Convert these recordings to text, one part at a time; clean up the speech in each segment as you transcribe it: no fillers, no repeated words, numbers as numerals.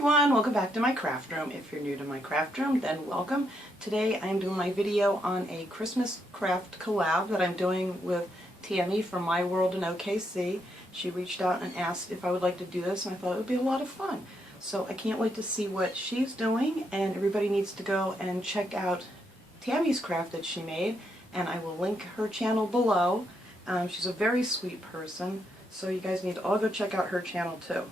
everyone, welcome back to my craft room. If you're new to my craft room, then welcome. Today I'm doing my video on a Christmas craft collab that I'm doing with Tammy from My World in OKC. She reached out and asked if I would like to do this, and I thought it would be a lot of fun. So I can't wait to see what she's doing, and everybody needs to go and check out Tammy's craft that she made, and I will link her channel below. She's a very sweet person, so you guys need to all go check out her channel too.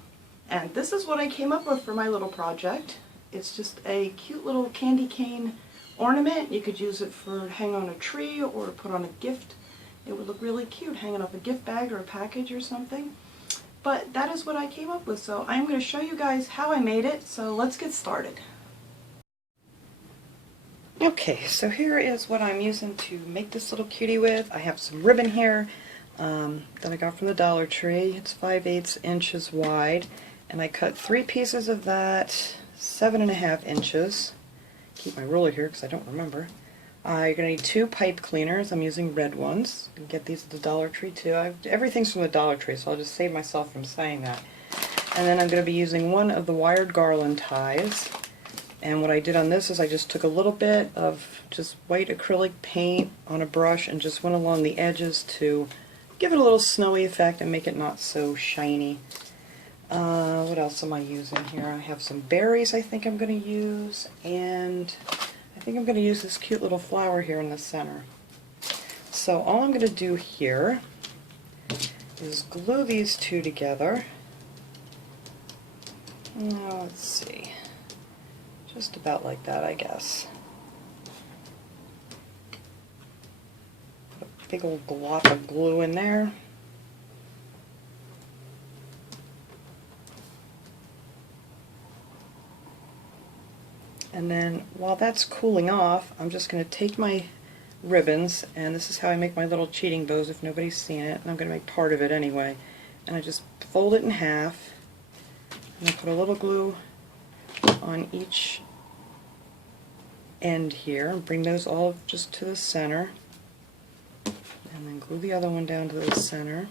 And this is what I came up with for my little project. It's just a cute little candy cane ornament. You could use it for hang on a tree or put on a gift. It would look really cute hanging off a gift bag or a package or something. But that is what I came up with, so I'm going to show you guys how I made it, so let's get started. Okay, so here is what I'm using to make this little cutie with. I have some ribbon here that I got from the Dollar Tree. It's 5/8 inches wide. And I cut 3 pieces of that, 7.5 inches. Keep my ruler here because I don't remember. You're going to need 2 pipe cleaners. I'm using red ones. You can get these at the Dollar Tree too. Everything's from the Dollar Tree, so I'll just save myself from saying that. And then I'm going to be using one of the wired garland ties. And what I did on this is I just took a little bit of just white acrylic paint on a brush and just went along the edges to give it a little snowy effect and make it not so shiny. What else am I using here? I have some berries I think I'm going to use, and I think I'm going to use this cute little flower here in the center. So all I'm going to do here is glue these two together. Now let's see, just about like that, I guess. Put a big old glop of glue in there. And then while that's cooling off, I'm just going to take my ribbons, and this is how I make my little cheating bows if nobody's seen it, and I'm going to make part of it anyway. And I just fold it in half, and I put a little glue on each end here, and bring those all just to the center, and then glue the other one down to the center.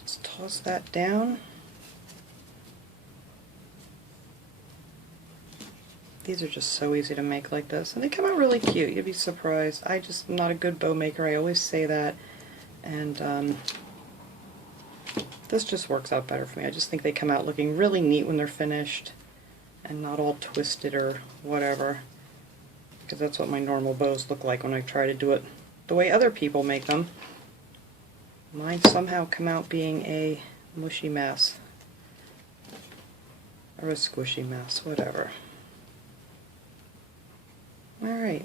Just toss that down. These are just so easy to make like this, and they come out really cute. You'd be surprised. I just am not a good bow maker. I always say that, and this just works out better for me. I just think they come out looking really neat when they're finished, and not all twisted or whatever, because that's what my normal bows look like when I try to do it the way other people make them. Mine somehow come out being a mushy mess, or a squishy mess, whatever. Alright,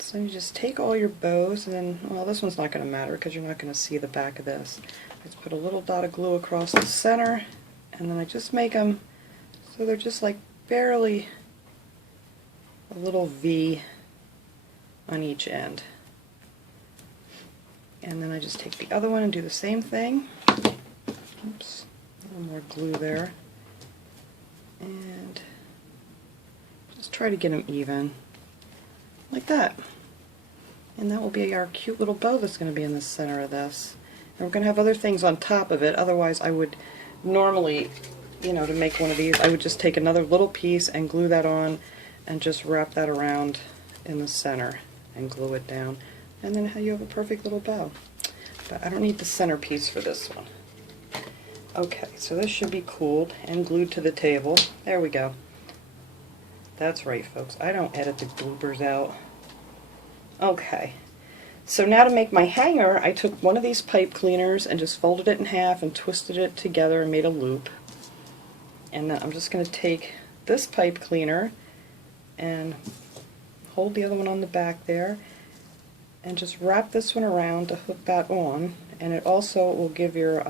so you just take all your bows, and then, well, this one's not going to matter because you're not going to see the back of this. Let's put a little dot of glue across the center, and then I just make them so they're just like barely a little V on each end. And then I just take the other one and do the same thing. Oops, a little more glue there. And just try to get them even. Like that. And that will be our cute little bow that's going to be in the center of this. And we're going to have other things on top of it. Otherwise I would normally, you know, to make one of these, I would just take another little piece and glue that on and just wrap that around in the center and glue it down. And then you have a perfect little bow. But I don't need the centerpiece for this one. Okay, so this should be cooled and glued to the table. There we go. That's right, folks. I don't edit the bloopers out. Okay. So now to make my hanger, I took one of these pipe cleaners and just folded it in half and twisted it together and made a loop. And then I'm just going to take this pipe cleaner and hold the other one on the back there and just wrap this one around to hook that on. And it also will give your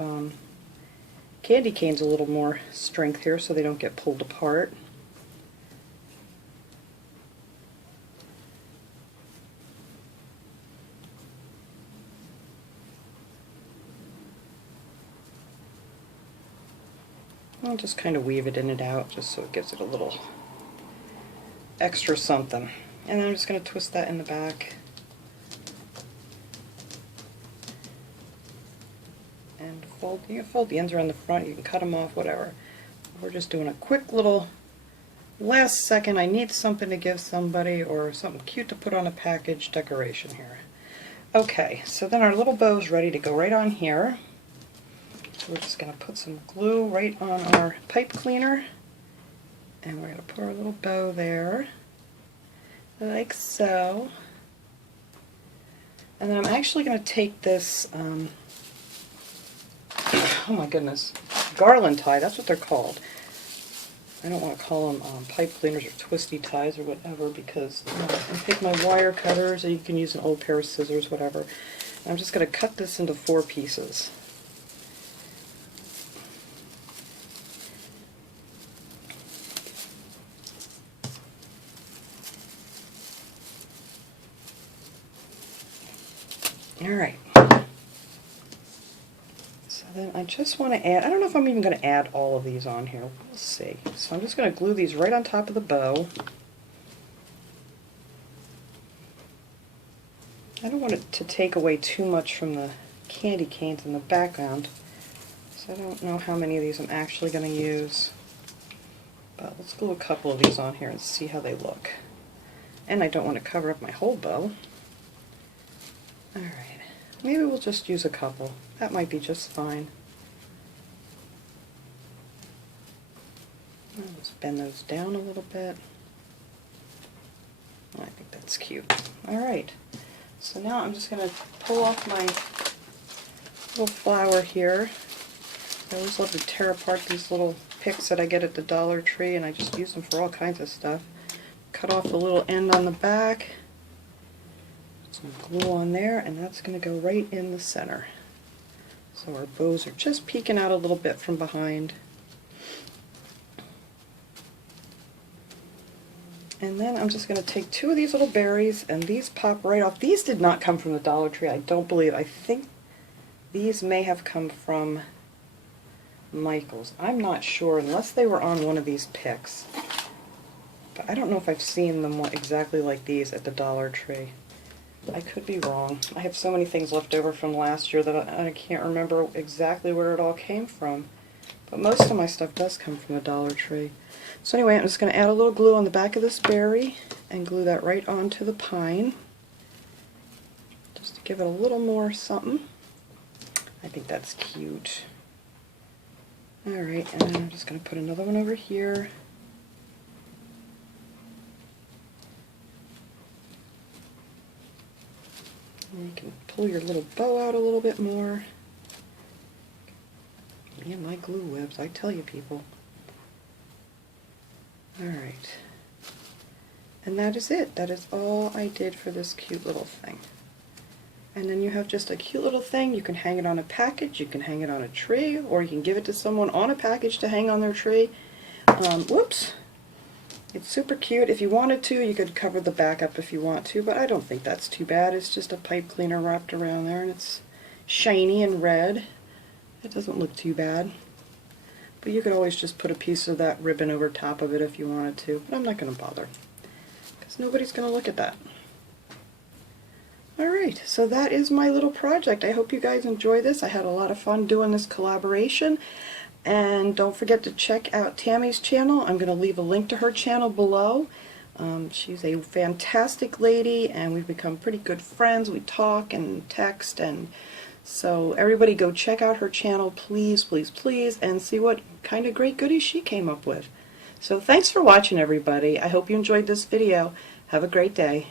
candy canes a little more strength here so they don't get pulled apart. I'll just kind of weave it in and out just so it gives it a little extra something. And then I'm just going to twist that in the back. And you can fold the ends around the front, you can cut them off, whatever. We're just doing a quick little last second, I need something to give somebody or something cute to put on a package decoration here. Okay, so then our little bow is ready to go right on here. So we're just going to put some glue right on our pipe cleaner, and we're going to put our little bow there, like so. And then I'm actually going to take this, oh my goodness, garland tie, that's what they're called. I don't want to call them pipe cleaners or twisty ties or whatever, because I take my wire cutters, or you can use an old pair of scissors, whatever. And I'm just going to cut this into 4 pieces. Alright. So then I just want to add, I don't know if I'm even going to add all of these on here. We'll see. So I'm just going to glue these right on top of the bow. I don't want it to take away too much from the candy canes in the background. So I don't know how many of these I'm actually going to use. But let's glue a couple of these on here and see how they look. And I don't want to cover up my whole bow. Alright. Maybe we'll just use a couple. That might be just fine. Let's bend those down a little bit. I think that's cute. Alright, so now I'm just going to pull off my little flower here. I always love to tear apart these little picks that I get at the Dollar Tree, and I just use them for all kinds of stuff. Cut off the little end on the back. Some glue on there, and that's going to go right in the center. So our bows are just peeking out a little bit from behind. And then I'm just going to take 2 of these little berries, and these pop right off. These did not come from the Dollar Tree, I don't believe. I think these may have come from Michael's. I'm not sure, unless they were on one of these picks. But I don't know if I've seen them exactly like these at the Dollar Tree. I could be wrong. I have so many things left over from last year that I can't remember exactly where it all came from. But most of my stuff does come from the Dollar Tree. So anyway, I'm just going to add a little glue on the back of this berry and glue that right onto the pine. Just to give it a little more something. I think that's cute. Alright, and then I'm just going to put another one over here. And you can pull your little bow out a little bit more. Man, my glue webs, I tell you people. Alright. And that is it. That is all I did for this cute little thing. And then you have just a cute little thing. You can hang it on a package, you can hang it on a tree, or you can give it to someone on a package to hang on their tree. Whoops. It's super cute. If you wanted to, you could cover the back up if you want to, but I don't think that's too bad. It's just a pipe cleaner wrapped around there, and it's shiny and red. It doesn't look too bad. But you could always just put a piece of that ribbon over top of it if you wanted to, but I'm not going to bother, because nobody's going to look at that. Alright, so that is my little project. I hope you guys enjoy this. I had a lot of fun doing this collaboration. And don't forget to check out Tammy's channel. I'm going to leave a link to her channel below. She's a fantastic lady, and we've become pretty good friends. We talk and text, and so everybody go check out her channel, please, please, please, and see what kind of great goodies she came up with. So thanks for watching, everybody. I hope you enjoyed this video. Have a great day.